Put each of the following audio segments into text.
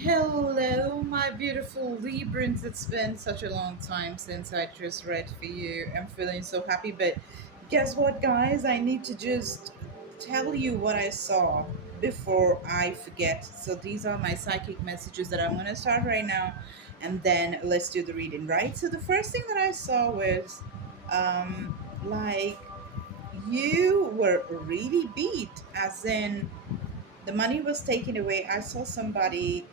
Hello, my beautiful Librans. It's been such a long time since I just read for you. I'm feeling so happy, but guess what, guys? I need to just tell you what I saw before I forget. So, these are my psychic messages that I'm going to start right now, and then let's do the reading, right? So, the first thing that I saw was like you were really beat, as in the money was taken away. I saw somebody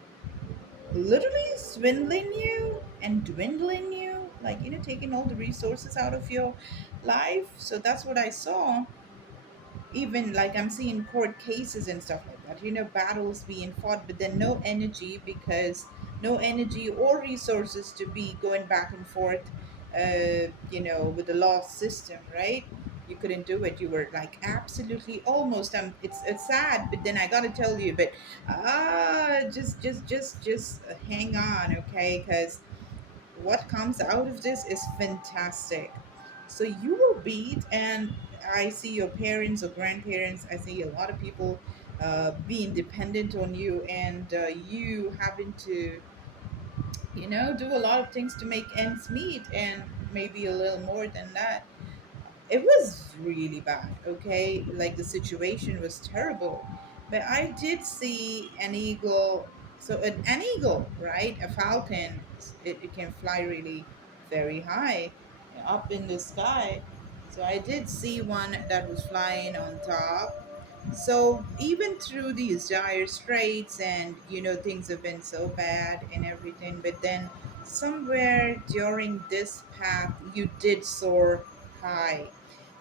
literally swindling you and dwindling you, like, taking all the resources out of your life. So that's what I saw. Even like I'm seeing court cases and stuff like that, battles being fought, but then no energy, because no energy or resources to be going back and forth, with the law system, right? You couldn't do it. You were like absolutely almost. It's sad, but then I gotta tell you, but just hang on, okay? Because what comes out of this is fantastic. So you will beat, and I see your parents or grandparents, I see a lot of people being dependent on you, and you having to, do a lot of things to make ends meet, and maybe a little more than that. It was really bad, okay? Like the situation was terrible. But I did see an eagle. So an eagle, right? A falcon, it can fly really very high up in the sky. So I did see one that was flying on top. So even through these dire straits, and things have been so bad and everything, but then somewhere during this path you did soar high.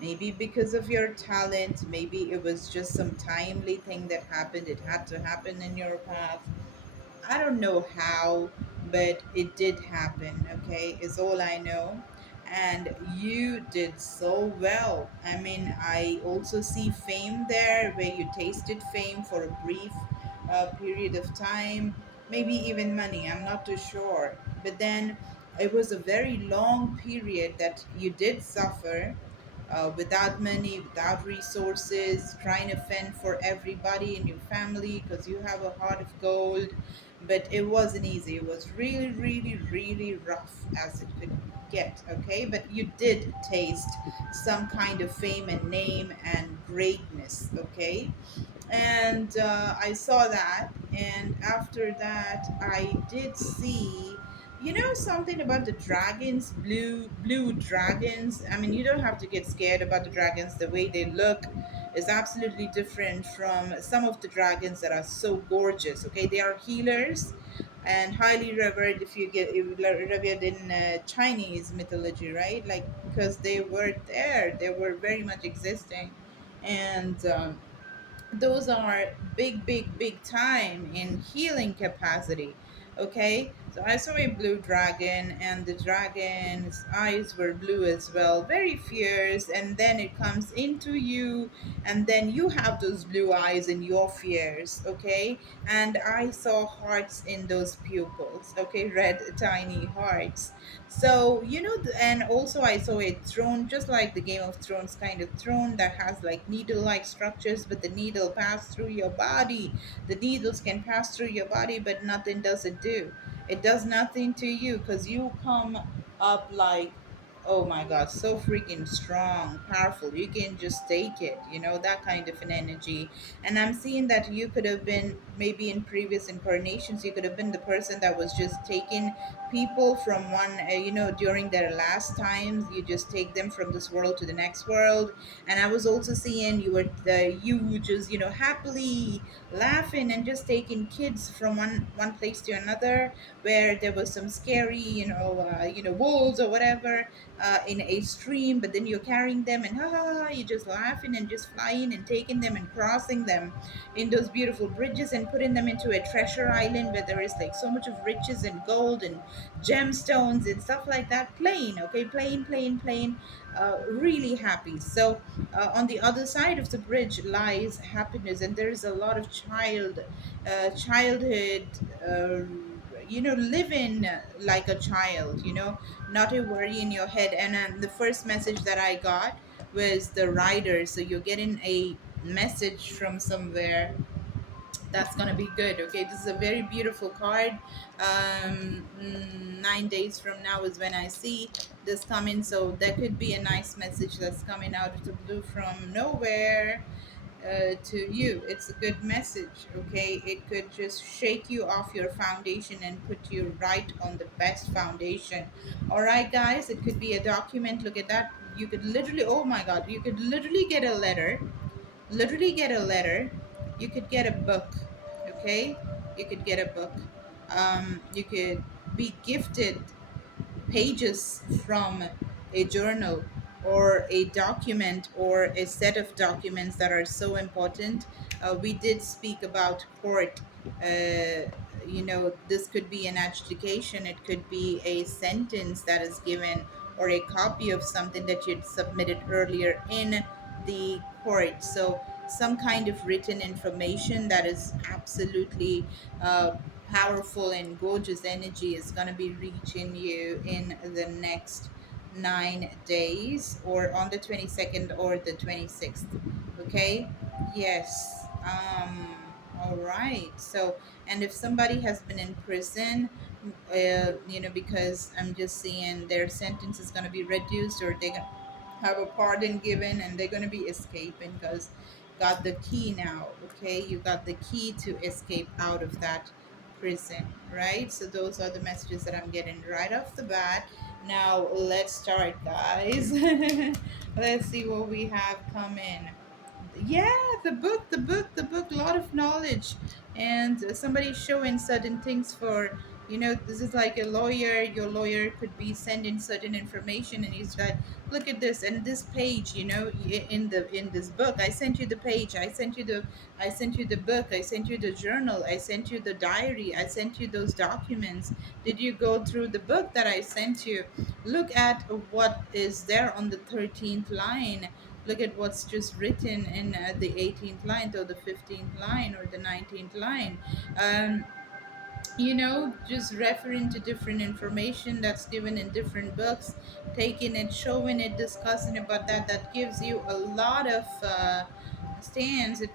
Maybe because of your talent, maybe it was just some timely thing that happened. It had to happen in your path. I don't know how, but it did happen, okay? Is all I know. And you did so well. I mean, I also see fame there, where you tasted fame for a brief period of time, maybe even money. I'm not too sure. But then it was a very long period that you did suffer, without money, without resources, trying to fend for everybody in your family because you have a heart of gold. But it wasn't easy. It was really, really, really rough as it could get, okay? But you did taste some kind of fame and name and greatness, okay? And I saw that, and after that I did see, something about the dragons, blue dragons. I mean, you don't have to get scared about the dragons. The way they look is absolutely different from some of the dragons that are so gorgeous, okay? They are healers and highly revered, if you get revered in Chinese mythology, right? Like, because they were there, they were very much existing. And those are big time in healing capacity, okay? So I saw a blue dragon, and the dragon's eyes were blue as well, very fierce, and then it comes into you, and then you have those blue eyes in your fears, okay? And I saw hearts in those pupils, okay? Red tiny hearts. So, and also I saw a throne, just like the Game of Thrones kind of throne, that has like needle like structures, but the needle pass through your body. The needles can pass through your body, but nothing does it do. It does nothing to you, because you come up like, oh my God, so freaking strong, powerful. You can just take it, that kind of an energy. And I'm seeing that you could have been, maybe in previous incarnations, you could have been the person that was just taking people from one, during their last times. You just take them from this world to the next world. And I was also seeing you just, happily laughing and just taking kids from one place to another, where there was some scary, wolves or whatever, in a stream, but then you're carrying them, and ha ha ha, you're just laughing and just flying and taking them and crossing them in those beautiful bridges, and putting them into a treasure island where there is like so much of riches and gold and gemstones and stuff like that. Plain, okay, plain, really happy. So on the other side of the bridge lies happiness, and there is a lot of childhood, living like a child, not a worry in your head. And the first message that I got was the rider. So you're getting a message from somewhere That's gonna be good. Okay, this is a very beautiful card. 9 days from now is when I see this coming, so there could be a nice message that's coming out of the blue from nowhere to you. It's a good message. Okay, it could just shake you off your foundation and put you right on the best foundation. All right, guys, it could be a document. Look at that. You could literally, oh my god, you could literally get a letter, literally get a letter. You could get a book. Okay, you could get a book. You could be gifted pages from a journal or a document or a set of documents that are so important. We did speak about court. This could be an adjudication, it could be a sentence that is given, or a copy of something that you'd submitted earlier in the court. So, some kind of written information that is absolutely powerful and gorgeous energy is going to be reaching you in the next 9 days, or on the 22nd or the 26th. Okay, yes. All right, so, and if somebody has been in prison, because I'm just seeing their sentence is going to be reduced, or they're going to have a pardon given, and they're going to be escaping because got the key now. Okay, you got the key to escape out of that prison, right? So those are the messages that I'm getting right off the bat. Now let's start, guys. Let's see what we have coming. Yeah, the book, a lot of knowledge, and somebody showing certain things for, this is like a lawyer. Your lawyer could be sending certain information, and he's like, look at this and this page, in this book. I sent you the page, I sent you the book, I sent you the journal, I sent you the diary, I sent you those documents. Did you go through the book that I sent you? Look at what is there on the 13th line. Look at what's just written in the 18th line, or the 15th line, or the 19th line. um, just referring to different information that's given in different books, taking it, showing it, discussing about that gives you a lot of stands. It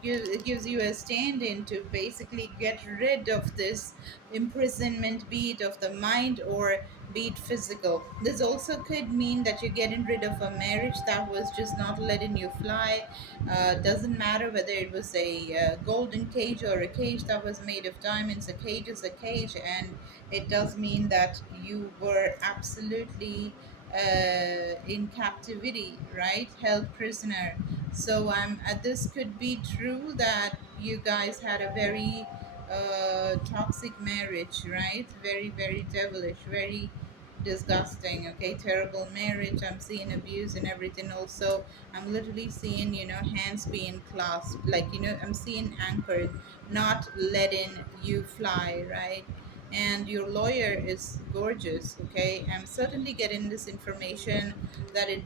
gives you a stand in to basically get rid of this imprisonment, be it of the mind or be it physical. This also could mean that you're getting rid of a marriage that was just not letting you fly. Doesn't matter whether it was a golden cage or a cage that was made of diamonds. A cage is a cage, and it does mean that you were absolutely in captivity, right? Held prisoner. So this could be true that you guys had a very toxic marriage, right? Very, very devilish, very disgusting. Okay, terrible marriage. I'm seeing abuse and everything. Also, I'm literally seeing, hands being clasped, like, I'm seeing anchored, not letting you fly, right? And your lawyer is gorgeous. Okay, I'm certainly getting this information that it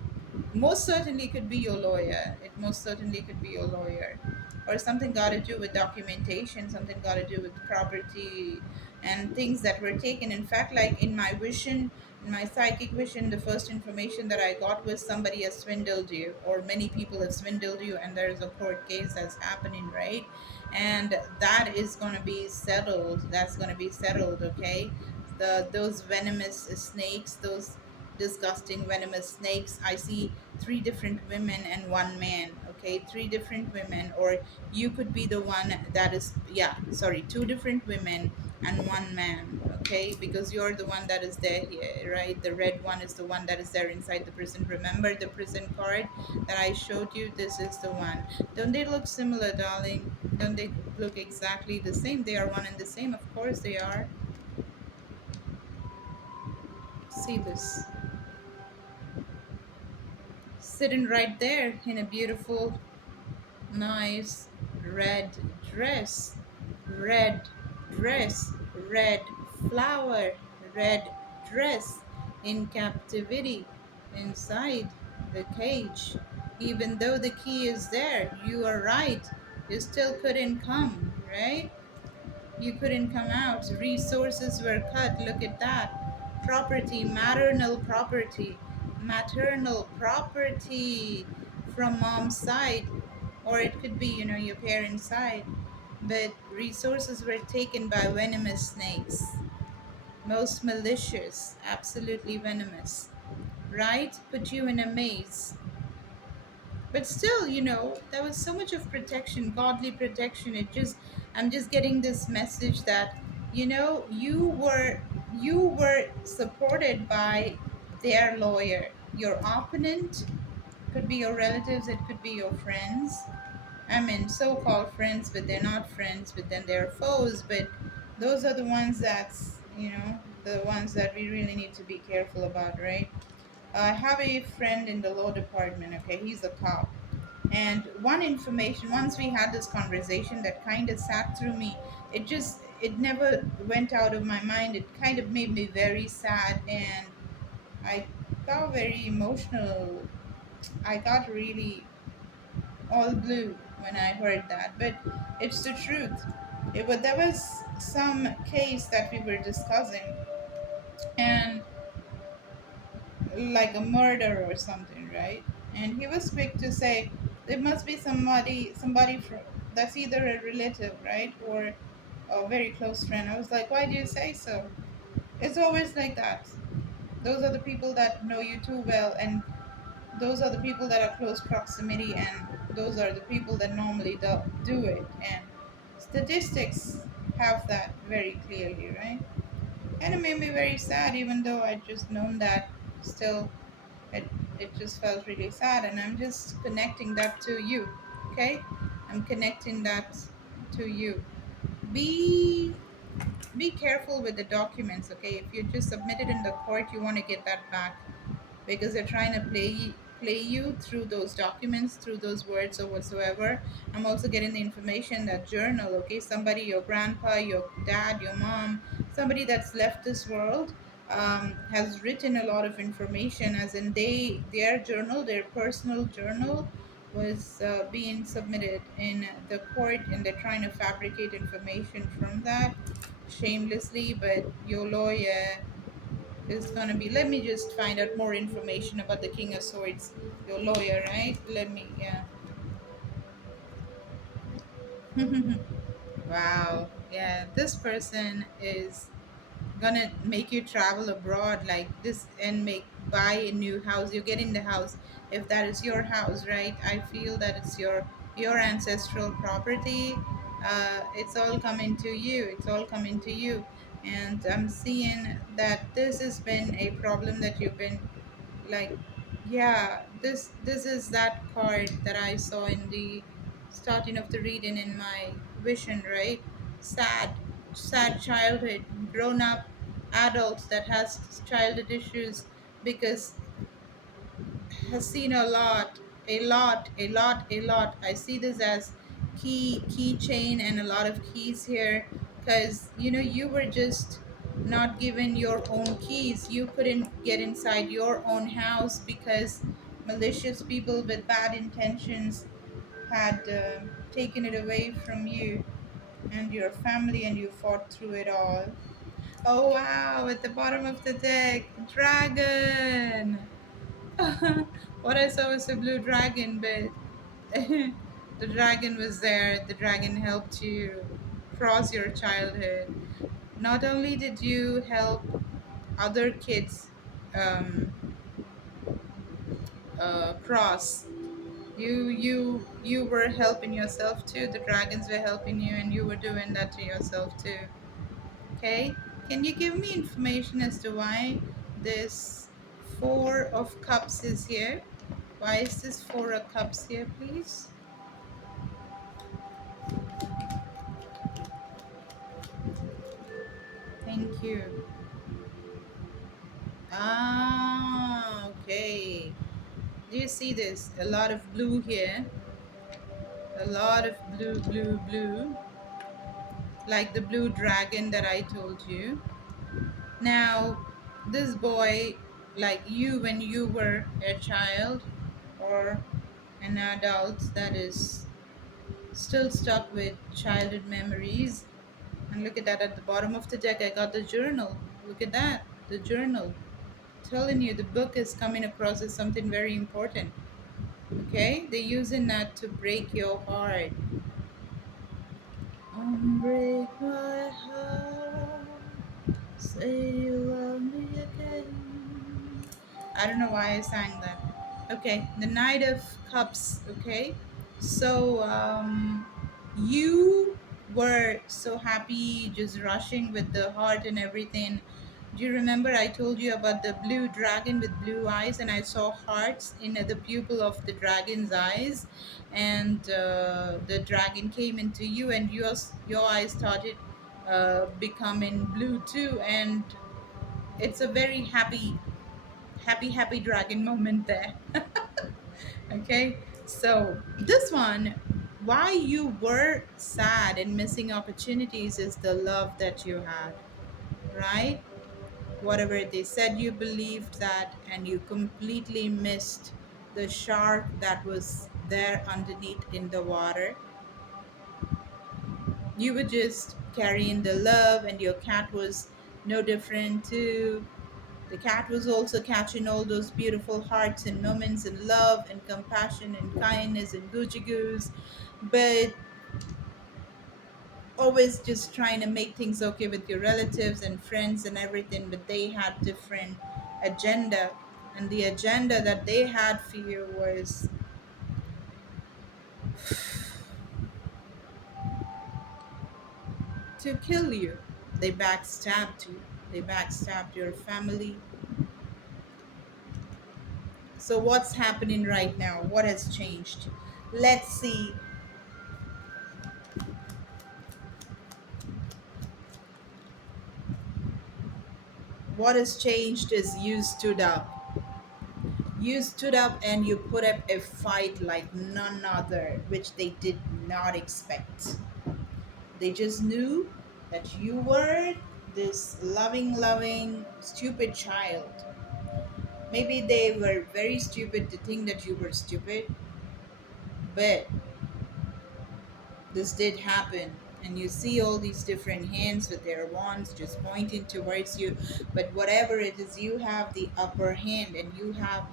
most certainly could be your lawyer. It most certainly could be your lawyer. Or something got to do with documentation, something got to do with property and things that were taken. In fact, like in my psychic vision, the first information that I got was somebody has swindled you, or many people have swindled you, and there's a court case that's happening, right? And that is going to be settled. That's going to be settled, okay? Those venomous snakes, those disgusting venomous snakes. I see three different women and one man. Okay, three different women, or you could be the one that is, yeah, sorry, two different women and one man. Okay, because you're the one that is there here, right? The red one is the one that is there inside the prison. Remember the prison card that I showed you? This is the one. Don't they look similar, darling? Don't they look exactly the same? They are one and the same. Of course they are. See this, sitting right there in a beautiful, nice red dress. Red dress, red flower, red dress, in captivity inside the cage. Even though the key is there, you are right. You still couldn't come, right? You couldn't come out. Resources were cut. Look at that. Property, maternal property from mom's side, or it could be, your parents' side. But Resources were taken by venomous snakes. Most malicious, absolutely venomous. Right? Put you in a maze. But still, there was so much of protection, godly protection. I'm just getting this message that, you were supported by their lawyer. Your opponent could be your relatives, it could be your friends. I mean, so-called friends, but they're not friends, but then they're foes. But those are the ones the ones that we really need to be careful about, right? I have a friend in the law department. Okay, he's a cop, and once we had this conversation that kind of sat through me. It never went out of my mind. It kind of made me very sad, and I got very emotional. I got really all blue when I heard that, but it's the truth. There was some case that we were discussing, and like a murder or something, right? And he was quick to say there must be somebody from that's either a relative, right, or a very close friend. I was like, why do you say so? It's always like that. Those are the people that know you too well, and those are the people that are close proximity, and those are the people that normally do it. And statistics have that very clearly, right? And it made me very sad, even though I just known that. Still, it it just felt really sad, and I'm just connecting that to you. Okay, I'm connecting that to you. Be be careful with the documents. Okay, if you just submit it in the court, you want to get that back, because they're trying to play you through those documents, through those words or whatsoever. I'm also getting the information that journal, okay, somebody, your grandpa, your dad, your mom, somebody that's left this world, has written a lot of information, as in their journal, their personal journal was being submitted in the court, and they're trying to fabricate information from that shamelessly. But your lawyer is gonna be, let me just find out more information about the King of Swords. Your lawyer, right? Let me, yeah. Wow, yeah, this person is gonna make you travel abroad like this and make buy a new house. You're getting the house if that is your house, right? I feel that it's your ancestral property. It's all coming to you. It's all coming to you. And I'm seeing that this has been a problem that you've been like, yeah, this is that card that I saw in the starting of the reading in my vision, right? Sad childhood, grown up adults that has childhood issues, because has seen a lot. I see this as keychain and a lot of keys here, because you were just not given your own keys. You couldn't get inside your own house because malicious people with bad intentions had taken it away from you and your family, and you fought through it all. Oh wow, at the bottom of the deck, dragon. What I saw was a blue dragon, but the dragon was there. The dragon helped you cross your childhood. Not only did you help other kids um, cross, you were helping yourself too. The dragons were helping you, and you were doing that to yourself too. Okay, can you give me information as to why this Four of Cups is here? Why is this Four of Cups here, please? Thank you. Ah, okay. Do you see this? A lot of blue here. A lot of blue, blue, blue. Like the blue dragon that I told you. Now, this boy, like you when you were a child or an adult that is still stuck with childhood memories. And look at that, at the bottom of the deck, I got the journal. Look at that, the journal. Telling you the book is coming across as something very important. Okay? They're using that to break your heart. Break my heart, say you love me again. I don't know why I sang that. Okay, the Knight of Cups. Okay, so you were so happy, just rushing with the heart and everything. Do you remember I told you about the blue dragon with blue eyes, and I saw hearts in the pupil of the dragon's eyes, and the dragon came into you, and your eyes started becoming blue too, and it's a very happy dragon moment there. Okay, so this one, why you were sad and missing opportunities is the love that you had, right? Whatever they said, you believed that, and you completely missed the shark that was there underneath in the water. You were just carrying the love, and your cat was no different too. The cat was also catching all those beautiful hearts and moments and love and compassion and kindness and Gucci goose, but always just trying to make things okay with your relatives and friends and everything. But they had different agenda, and the agenda that they had for you was to kill you. They backstabbed you. They backstabbed your family. So what's happening right now? What has changed? Let's see. What has changed is you stood up. You stood up and you put up a fight like none other, which they did not expect. They just knew that you were this loving, stupid child. Maybe they were very stupid to think that you were stupid, but this did happen. And you see all these different hands with their wands just pointing towards you. But whatever it is, you have the upper hand, and you have.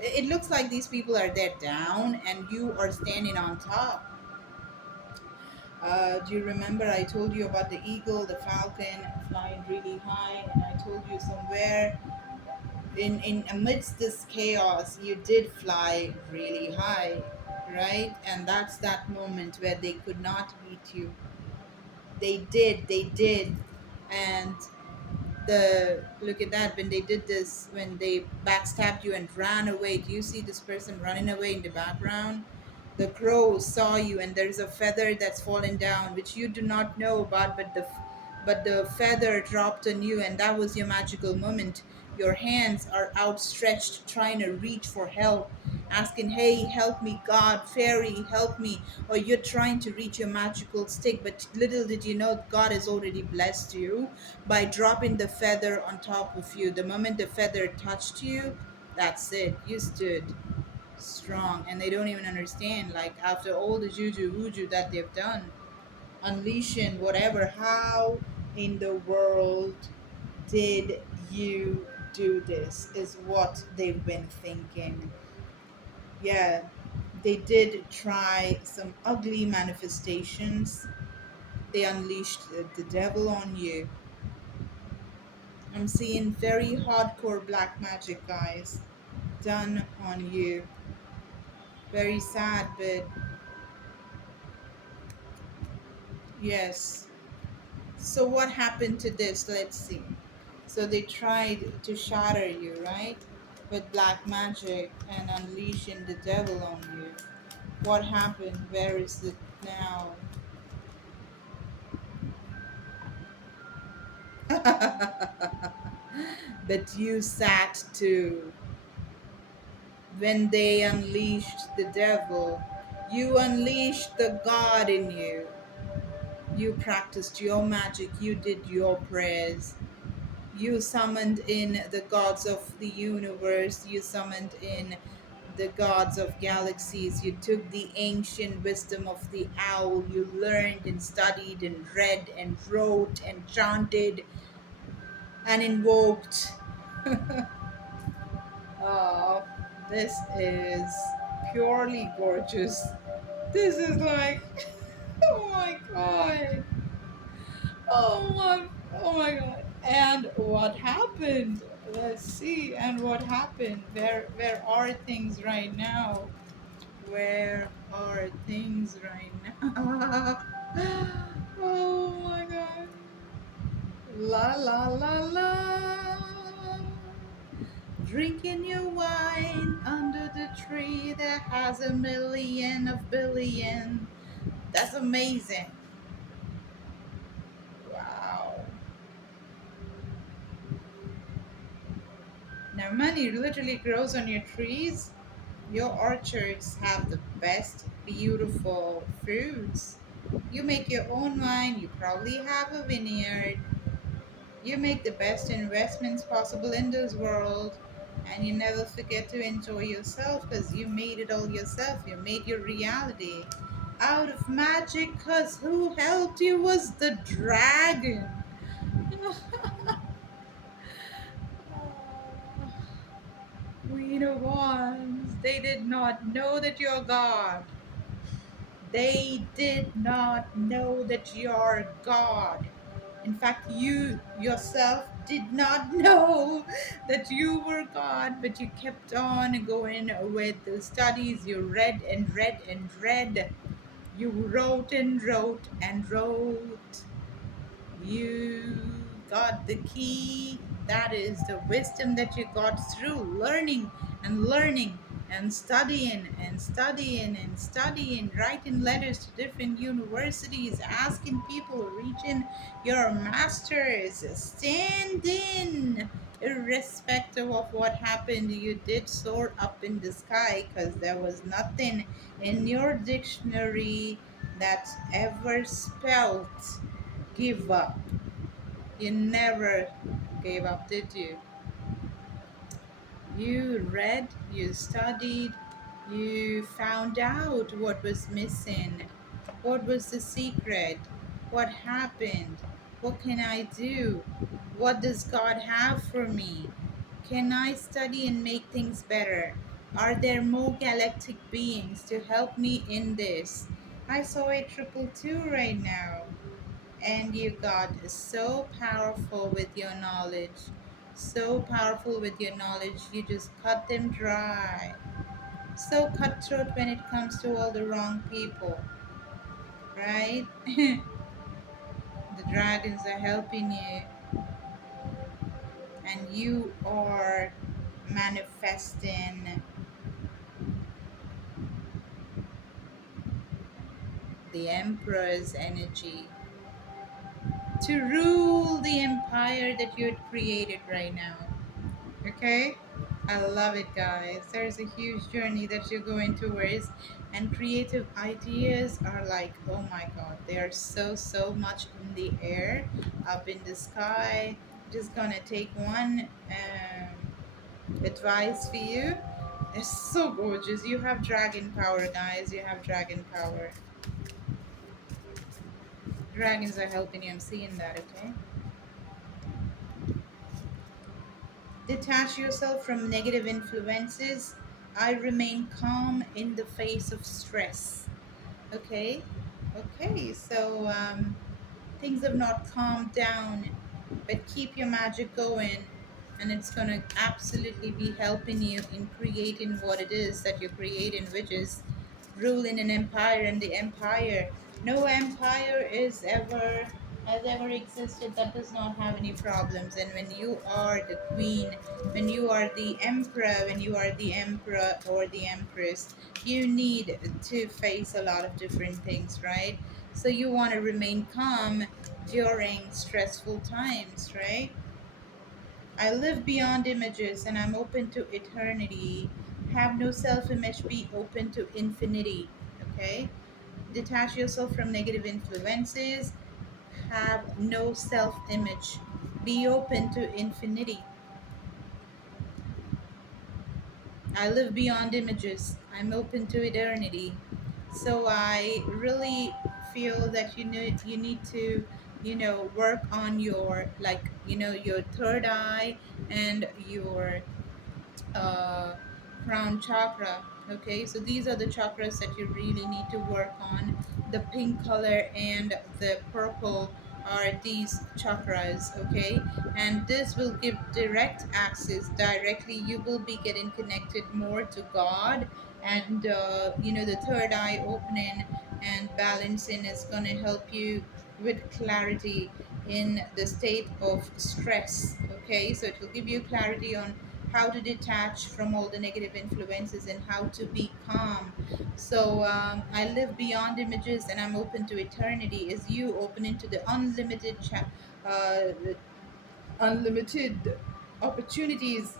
It looks like these people are there down, and you are standing on top. Do you remember I told you about the eagle, the falcon flying really high, and I told you somewhere in amidst this chaos, you did fly really high, right? And that's that moment where they could not beat you. They did, and the look at that when they did this, when they backstabbed you and ran away. Do you see this person running away in the background? The crow saw you, and there's a feather that's fallen down which you do not know about, but the feather dropped on you, and that was your magical moment. Your hands are outstretched trying to reach for help, asking, hey, help me, God, fairy, help me. Or you're trying to reach your magical stick, but little did you know God has already blessed you by dropping the feather on top of you. The moment the feather touched you, that's it. You stood strong, and they don't even understand. Like, after all the juju wuju that they've done, unleashing whatever, how in the world did you do this? Is what they've been thinking. Yeah, they did try some ugly manifestations. They unleashed the devil on you. I'm seeing very hardcore black magic, guys, done on you. Very sad, but yes. So, what happened to this? Let's see. So, they tried to shatter you, right? With black magic and unleashing the devil on you. What happened? Where is it now? But you sat too. When they unleashed the devil, you unleashed the God in you. You practiced your magic, you did your prayers, you summoned in the gods of the universe, you summoned in the gods of galaxies, you took the ancient wisdom of the owl, you learned and studied and read and wrote and chanted and invoked. Oh, this is purely gorgeous. This is like Oh my god. Oh my, oh my god. And what happened? Let's see. And what happened? Where are things right now? Where are things right now? Oh my god. La la la la. Drinking your wine under the tree that has a million of billion. That's amazing. Wow. Now, money literally grows on your trees. Your orchards have the best, beautiful fruits. You make your own wine, you probably have a vineyard. You make the best investments possible in this world, and you never forget to enjoy yourself because you made it all yourself. You made your reality out of magic because who helped you was the dragon. Queen of Wands, they did not know that you're God. They did not know that you're God. In fact, you yourself did not know that you were God, but you kept on going with the studies. You read and read and read. You wrote and wrote and wrote. You got the key. That is the wisdom that you got through learning and learning and studying and studying and studying, writing letters to different universities, asking people, reaching your masters, standing. Irrespective of what happened, you did soar up in the sky because there was nothing in your dictionary that ever spelt give up. You never gave up, did you? You read, you studied, you found out what was missing. What was the secret? What happened? What can I do? What does God have for me? Can I study and make things better? Are there more galactic beings to help me in this? I saw a triple two right now. And you got so powerful with your knowledge, so powerful with your knowledge, you just cut them dry. So cutthroat when it comes to all the wrong people, right? The dragons are helping you, and you are manifesting the emperor's energy to rule the empire that you had created right now. Okay? I love it, guys. There's a huge journey that you're going towards, and creative ideas are like, oh my god, they are so, so much in the air, up in the sky. Just gonna take one advice for you. It's so gorgeous. You have dragon power, guys. You have dragon power. Dragons are helping you. I'm seeing that, okay? Detach yourself from negative influences. I remain calm in the face of stress. Okay? Okay, so things have not calmed down, but keep your magic going, and it's going to absolutely be helping you in creating what it is that you're creating, which is ruling an empire. And the empire, no empire is ever has ever existed that does not have any problems. And when you are the queen, when you are the emperor, when you are the emperor or the empress, you need to face a lot of different things, right? So you want to remain calm during stressful times, right? I live beyond images and I'm open to eternity. Have no self image, be open to infinity. Okay? Detach yourself from negative influences. Have no self image. Be open to infinity. I live beyond images. I'm open to eternity. So I really feel that you need to work on your, like, your third eye and your uh, crown chakra. Okay, so these are the chakras that you really need to work on. The pink color and the purple are these chakras, okay? And this will give direct access directly. You will be getting connected more to God, and the third eye opening and balancing is going to help you with clarity in the state of stress, okay? So it will give you clarity on how to detach from all the negative influences and how to be calm. So I live beyond images and I'm open to eternity. Is you open into the unlimited opportunities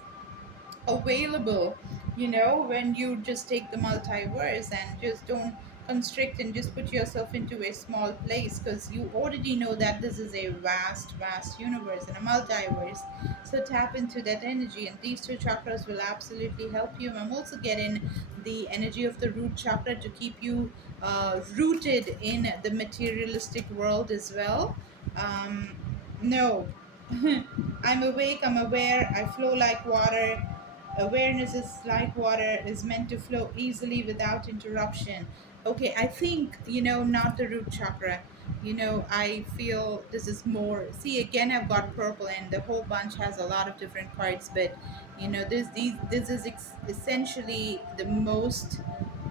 available, when you just take the multiverse and just don't constrict and just put yourself into a small place, because you already know that this is a vast vast universe and a multiverse. So tap into that energy, and these two chakras will absolutely help you. I'm also getting the energy of the root chakra to keep you rooted in the materialistic world as well. No. I'm awake, I'm aware, I flow like water. Awareness is like water, is meant to flow easily without interruption. Okay, I think, not the root chakra. I feel this is more. See, again, I've got purple, and the whole bunch has a lot of different cards, but this is essentially the most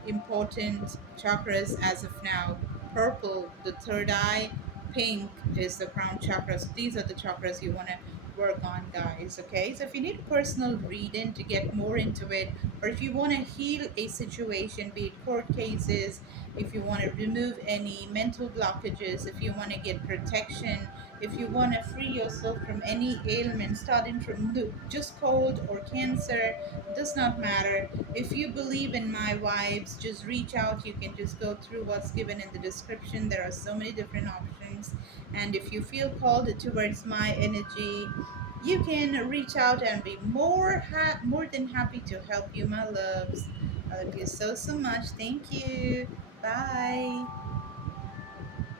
important chakras as of now. Purple, the third eye, pink is the crown chakra. So these are the chakras you want to work on, guys. Okay, so if you need a personal reading to get more into it, or if you want to heal a situation, be it court cases, if you want to remove any mental blockages, if you want to get protection, if you want to free yourself from any ailment, starting from just cold or cancer, does not matter. If you believe in my vibes, just reach out. You can just go through what's given in the description. There are so many different options. And if you feel called towards my energy, you can reach out and be more than happy to help you, my loves. I love you so much. Thank you. Bye.